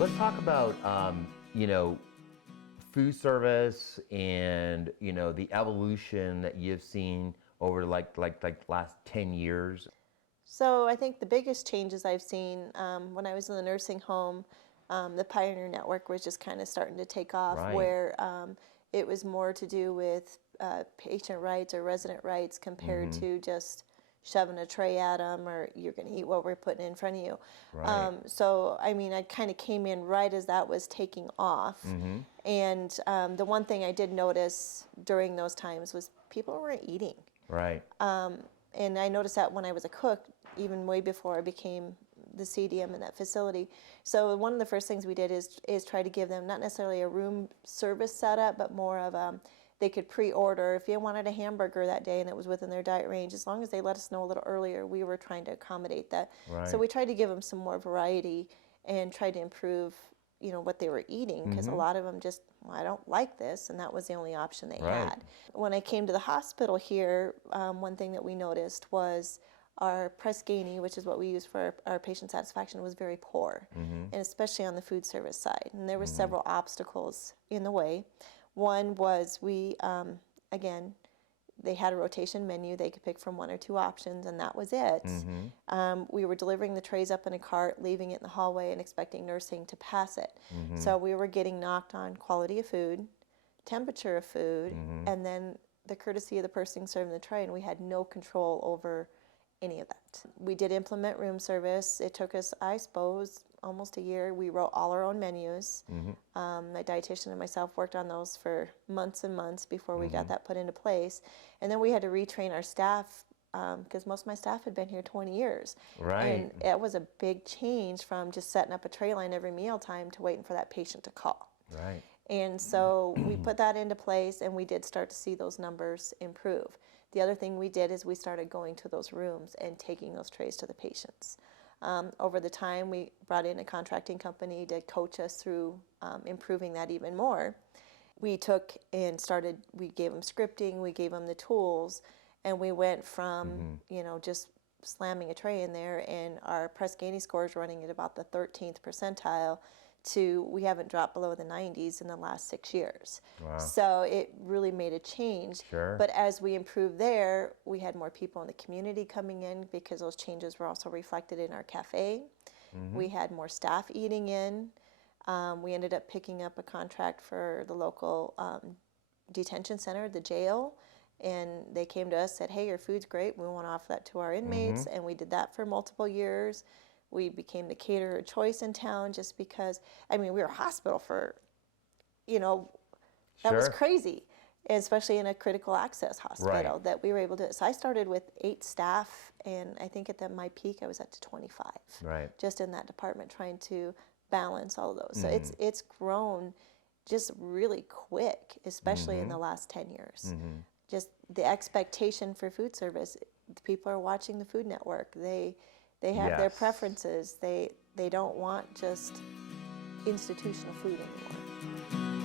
Let's talk about, food service and, the evolution that you've seen over like last 10 years. So I think the biggest changes I've seen when I was in the nursing home, the Pioneer Network was just kind of starting to take off, Right. where it was more to do with patient rights or resident rights compared Mm-hmm. to just shoving a tray at them or you're going to eat what we're putting in front of you. Right. So, I mean, I kind of came in right as that was taking off. Mm-hmm. And the one thing I did notice during those times was people weren't eating. Right. And I noticed that when I was a cook, even way before I became the CDM in that facility. So one of the first things we did is try to give them not necessarily a room service setup, but more of they could pre-order if you wanted a hamburger that day and it was within their diet range. As long as they let us know a little earlier, we were trying to accommodate that. So Right. we tried to give them some more variety and try to improve, what they were eating, because a Mm-hmm. lot of them just, well, I don't like this, and that was the only option they Right. had. When I came to the hospital here, one thing that we noticed was our press Ganey, which is what we use for our patient satisfaction, was very poor, Mm-hmm. and especially on the food service side. And there were Mm-hmm. several obstacles in the way. One was again, they had a rotation menu. They could pick from one or two options, and that was it. Mm-hmm. We were delivering the trays up in a cart, leaving it in the hallway, and expecting nursing to pass it. Mm-hmm. So we were getting knocked on quality of food, temperature of food, Mm-hmm. and then the courtesy of the person serving the tray, and we had no control over any of that. We did implement room service. It took us, I suppose, almost a year. We wrote all our own menus. Mm-hmm. My dietitian and myself worked on those for months and months before we Mm-hmm. got that put into place. And then we had to retrain our staff because most of my staff had been here 20 years. Right. And it was a big change from just setting up a tray line every meal time to waiting for that patient to call. Right. And so we put that into place, and we did start to see those numbers improve. The other thing we did is we started going to those rooms and taking those trays to the patients. Over the time, we brought in a contracting company to coach us through improving that even more. We took and started, we gave them scripting, we gave them the tools, and we went from, just slamming a tray in there, and our press Ganey scores running at about the 13th percentile, to we haven't dropped below the 90s in the last 6 years. Wow. So it really made a change. Sure. But as we improved there, we had more people in the community coming in because those changes were also reflected in our cafe. Mm-hmm. We had more staff eating in. We ended up picking up a contract for the local detention center, the jail, and they came to us, said, hey, your food's great, we want to offer that to our inmates. Mm-hmm. And we did that for multiple years. We became the caterer of choice in town just because, we were a hospital for, that was Sure. crazy, especially in a critical access hospital, Right. that we were able to. So I started with 8 staff, and I think at my peak I was up to 25, Right. just in that department, trying to balance all of those. So Mm. it's grown just really quick, especially in Mm-hmm. the last 10 years. Mm-hmm. Just the expectation for food service. People are watching the Food Network. They have their Yes. preferences. They don't want just institutional food anymore.